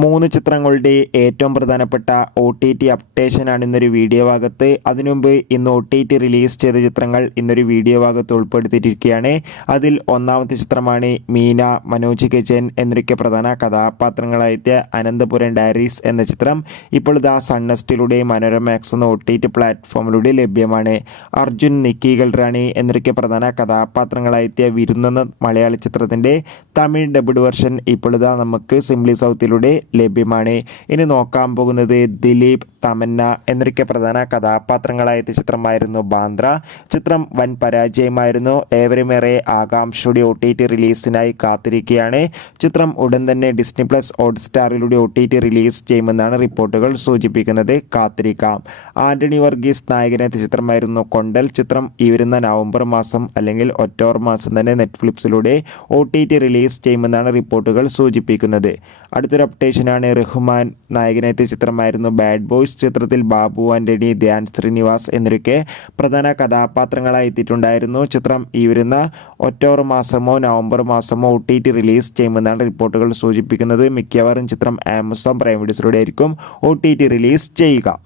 3 ചിത്രങ്ങളുടെ ഏറ്റവും പ്രധാനപ്പെട്ട OTT അപ്ഡേഷനാണ് ഇന്നൊരു വീഡിയോ ഭാഗത്ത്. അതിനുമുമ്പ് ഇന്ന് OTT റിലീസ് ചെയ്ത ചിത്രങ്ങൾ ഇന്നൊരു വീഡിയോ ഭാഗത്ത് ഉൾപ്പെടുത്തിയിരിക്കുകയാണ്. അതിൽ ഒന്നാമത്തെ ചിത്രമാണ് മീന, മനോജ് കെ ജയൻ എന്നൊക്കെ പ്രധാന കഥാപാത്രങ്ങളായ അനന്തപുരം ഡയറീസ് എന്ന ചിത്രം ഇപ്പോൾ സൺ നെക്സ്റ്റിലൂടെ മനോരമ മാക്സ് എന്ന OTT പ്ലാറ്റ്ഫോമിലൂടെ ലഭ്യമാണ്. അർജുൻ, നിക്കി ഗൽറാണി എന്നൊക്കെ പ്രധാന കഥാപാത്രങ്ങളായ വിരുന്നെന്ന മലയാള ചിത്രത്തിൻ്റെ തമിഴ് ഡബ്ഡ് വെർഷൻ ഇപ്പോൾ നമുക്ക് സിംപ്ലി സൗത്തിലൂടെ ലഭ്യമാണ്. ഇനി നോക്കാൻ പോകുന്നത് ദിലീപ്, തമന്ന എന്നൊക്കെ പ്രധാന കഥാപാത്രങ്ങളായ ചിത്രമായിരുന്നു ബാന്ദ്ര. ചിത്രം വൻ പരാജയമായിരുന്നു. ഏവരുമേറെ ആകാംക്ഷയുടെ OTT റിലീസിനായി കാത്തിരിക്കുകയാണ്. ചിത്രം ഉടൻ തന്നെ ഡിസ്നി പ്ലസ് ഹോട്ട്സ്റ്റാറിലൂടെ OTT റിലീസ് ചെയ്യുമെന്നാണ് റിപ്പോർട്ടുകൾ സൂചിപ്പിക്കുന്നത്. കാത്തിരിക്കാം. ആന്റണി വർഗീസ് നായകനെത്തിയ ചിത്രമായിരുന്നു കൊണ്ടൽ. ചിത്രം ഈ വരുന്ന നവംബർ മാസം അല്ലെങ്കിൽ ഒക്ടോബർ മാസം തന്നെ നെറ്റ്ഫ്ലിക്സിലൂടെ OTT റിലീസ് ചെയ്യുമെന്നാണ് റിപ്പോർട്ടുകൾ സൂചിപ്പിക്കുന്നത്. അടുത്തൊരു അപ്ഡേഷനാണ് റഹ്മാൻ നായകനെത്തിയ ചിത്രമായിരുന്നു ബാഡ് ബോയ്സ്. ചിത്രത്തിൽ ബാബു ആന്റണി, ധ്യാൻ ശ്രീനിവാസ് എന്നൊക്കെ പ്രധാന കഥാപാത്രങ്ങളായി എത്തിയിട്ടുണ്ടായിരുന്നു. ചിത്രം ഈ വരുന്ന ഒക്ടോബർ മാസമോ നവംബർ മാസമോ OTT റിലീസ് ചെയ്യുമെന്നാണ് റിപ്പോർട്ടുകൾ സൂചിപ്പിക്കുന്നത്. മിക്കവാറും ചിത്രം ആമസോൺ പ്രൈം വീഡിയോസിലൂടെ ആയിരിക്കും OTT റിലീസ് ചെയ്യുക.